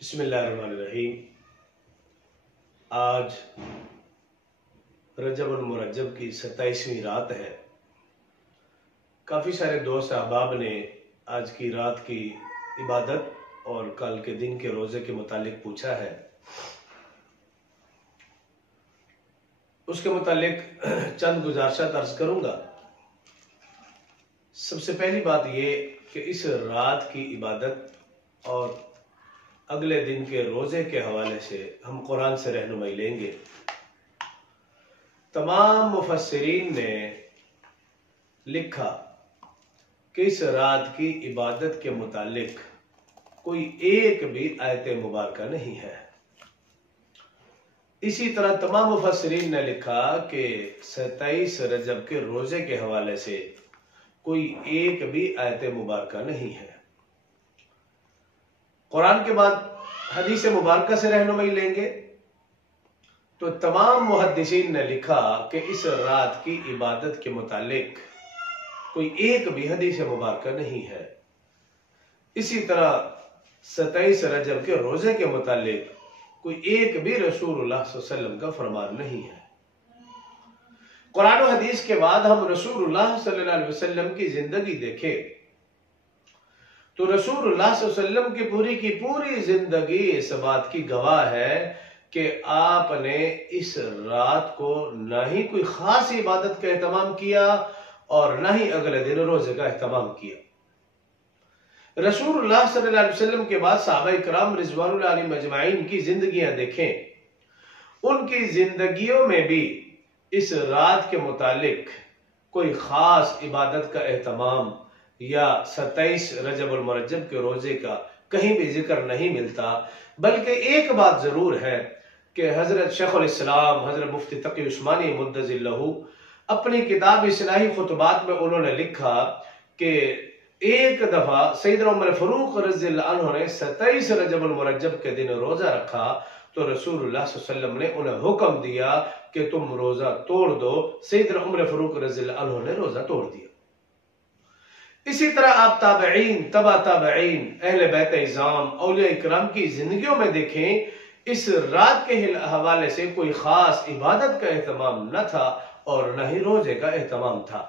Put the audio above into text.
बिस्मिल्लाहिर्रहमानिर्रहीम। आज रजबुल मुरज्जब की 27वीं रात है। काफ़ी सारे दोस्त अहबाब ने आज की रात की इबादत और कल के दिन के रोज़े के मुतालिक पूछा है। उसके मुतालिक चंद गुजारिशात अर्ज करूँगा। सबसे पहली बात ये कि इस रात की इबादत और अगले दिन के रोज़े के हवाले से हम कुरान से रहनुमाई लेंगे। तमाम मुफस्सिरीन ने लिखा कि इस रात की इबादत के मुतालिक कोई एक भी आयत मुबारका नहीं है। इसी तरह तमाम मुफस्सिरीन ने लिखा कि 27 रजब के रोज़े के हवाले से कोई एक भी आयत मुबारका नहीं है। कुरान के बाद हदीस मुबारका से रहनुमाई लेंगे तो तमाम मुहद्दिसीन ने लिखा कि इस रात की इबादत के मुतालिक कोई एक भी हदीस मुबारका नहीं है। इसी तरह 27 रजब के रोज़े के मुतालिक कोई एक भी रसूलुल्लाह सल्लल्लाहु अलैहि वसल्लम का फरमान नहीं है। कुरान और हदीस के बाद हम रसूलुल्लाह सल्लल्लाहु अलैहि वसल्लम की जिंदगी देखें तो रसूलुल्लाह सल्लल्लाहु अलैहि वसल्लम की पूरी जिंदगी इस बात की गवाह है कि आपने इस रात को न ही कोई खास इबादत का एहतमाम किया और न ही अगले दिन रोजे का एहतमाम किया। रसूलुल्लाह सल्लल्लाहु अलैहि वसल्लम के बाद सहाबा इकराम रिज़वानुल्लाह अलैहिम अजमाइन की जिंदगियां देखें, उनकी जिंदगियों में भी इस रात के मुतालिक कोई खास इबादत का एहतमाम या 27 रजबुल मुरज्जब के रोजे का कहीं भी जिक्र नहीं मिलता। बल्कि एक बात जरूर है कि हजरत शेखुल इस्लाम हजरत मुफ्ती तकी उस्मानी मुद्दजिल्लहु अपनी किताब इस्लाही खुतबात में उन्होंने लिखा कि एक दफा सैयदना उमर फारूक रज़ियल्लाहु अन्हु ने 27 रजबुल मुरज्जब के दिन रोजा रखा तो रसूलुल्लाह सल्लल्लाहु अलैहि वसल्लम ने उन्हें हुक्म दिया कि तुम रोजा तोड़ दो। सैयदना उमर फारूक रज़ियल्लाहु अन्हु ने रोजा तोड़ दिया। इसी तरह आप ताबईन, तबा ताबईन, अहले बैत इज़ाम, औलिया इकराम की जिंदगियों में देखें, इस रात के हवाले से कोई खास इबादत का एहतमाम न था और न ही रोजे का एहतमाम था।